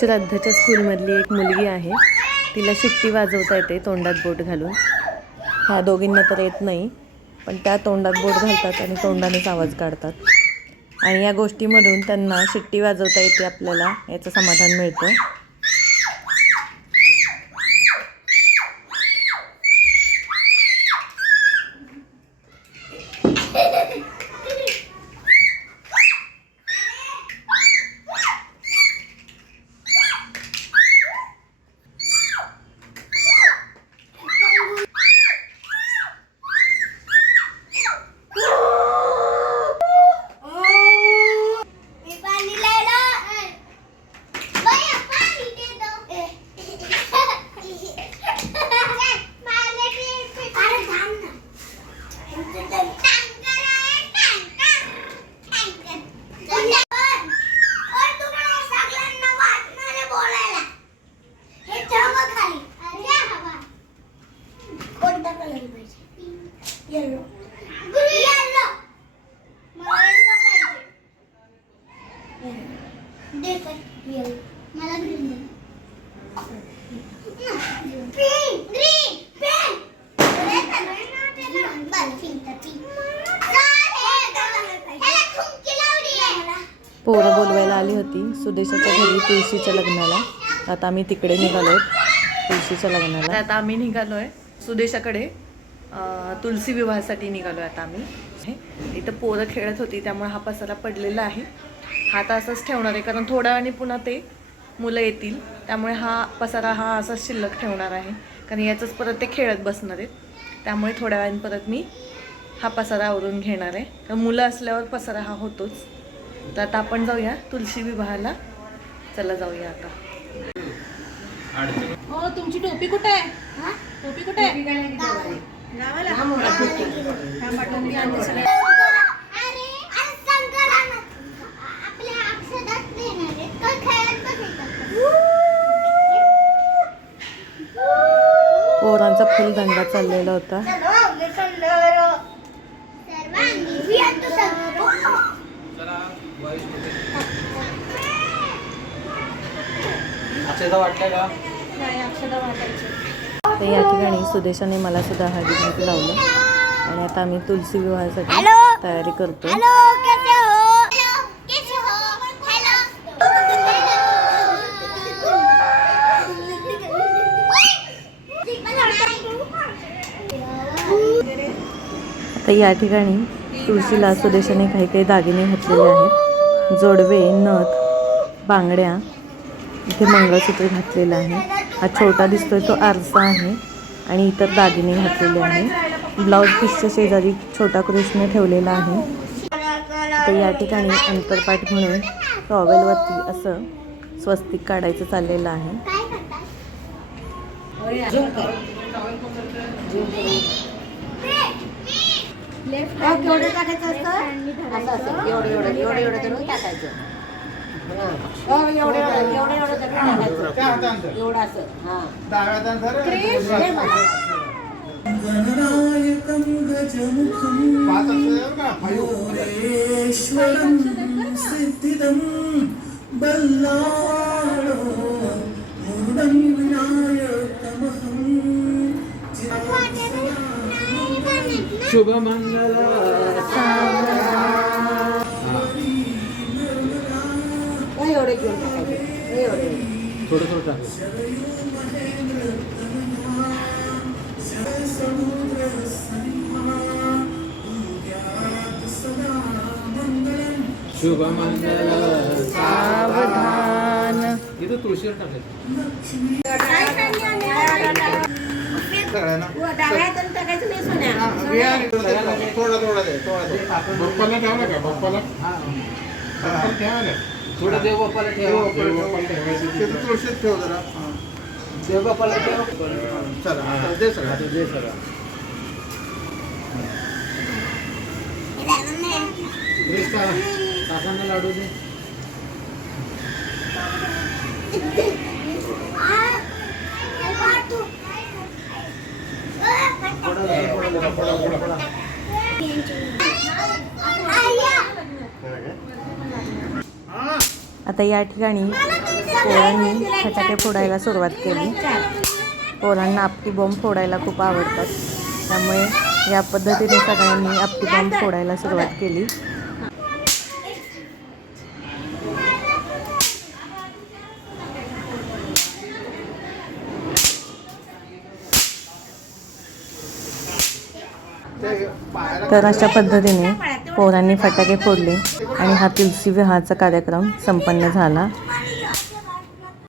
श्रद्धाच्या स्कूलमधली एक मुलगी आहे. तिला शिट्टी वाजवता येते तोंडात बोट घालून. ह्या दोघींना तर येत नाही पण त्या तोंडात बोट घालतात आणि तोंडानेच आवाज काढतात. आणि या गोष्टीमधून त्यांना शिट्टी वाजवता येते आपल्याला याचं समाधान मिळतं. दे मला ग्रीन दे. ग्रीन आहे पोरं बोलवायला आली होती सुदेशाच्या घरी तुळशीच्या लग्नाला. आता आम्ही तिकडे निघालोय तुळशीच्या लग्नाला. आता आम्ही निघालोय सुदेशाकडे. अं, तुलसी विवाहासाठी निघालोय आता आम्ही. हे, इथं पोरं खेळत होती त्यामुळे हा पसारा पडलेला आहे. हा आता असंच ठेवणार आहे कारण थोड्या वेळाने पुन्हा ते मुलं येतील. त्यामुळे हा पसारा हा असाच शिल्लक ठेवणार आहे. कारण याचंच परत ते खेळत बसणार आहेत. त्यामुळे थोड्या वेळाने परत मी हा पसारा आवरून घेणार आहे. तर मुलं असल्यावर पसारा हा होतोच. तर आता आपण जाऊया तुलसी विवाहाला. चला जाऊया आता. हो तुमची टोपी कुठे आहे? टोपी कुठे आहे? वाटलं का? नाही अक्षदा वाटायची. तर या ठिकाणी सुदेशाने मला सुद्धा हळदी लावलं. आणि आता आम्ही तुलसी विवाहासाठी. तयारी करतो आता या ठिकाणी तुळशीला सुदेशाने काही काही दागिने घातलेले आहेत. जोडवे नथ बांगड्या इथे मंगळसूत्र घातलेलं आहे. हा छोटा दिसतोय तो आरसा आहे आणि इतर दागिने घातलेले आहे. ब्लाऊज पीसच्या शेजारी छोटा कृष्ण ठेवलेला आहे. तर या ठिकाणी अंतरपाठ म्हणून टॉवेलवरती असं स्वस्तिक काढायचं चाललेलं आहे. केवढं टाकायचं असतं असं? असं एवढं एवढं एवढं एवढं धरून टाकायचं. हो. एवढं एवढं एवढं एवढं धरून टाकायचं. एवढं असं हां. हे मला. सिद्धिदं. बल्लाळो विनायकमहं शुभमंगल हे एवढं घेऊन टाकायचं हे एवढं थोडं थोडं टाक शुभमंगल सावधान इथं तुळशीवर टाकायचं डाव्या हाताने टाकायचं नाही सोन्या. थोडा थोडा दे थोडा दे. बप्पाला ठेवला का? बप्पाला? बप्पाला ठेवा ना. थोडं देव बाप्पाला ठेव. बप्पाला ठेवायचं ते तर तुळशीत ठेव जरा. हा. देव बाप्पाला ठेव. चला आता दे सगळं. आता दे सगळं काकांना लाडू दे. आता या ठिकाणी पोरांनी फटाके फोडायला सुरुवात केली. पोरांना आपटी बॉम्ब फोडायला खूप आवडतात. त्यामुळे या पद्धतीने सगळ्यांनी आपटी बॉम्ब फोडायला सुरुवात केली. तर अशा पद्धतीने पोरांनी फटाके फोडले आणि हा तुलसी विवाहाचा कार्यक्रम संपन्न झाला.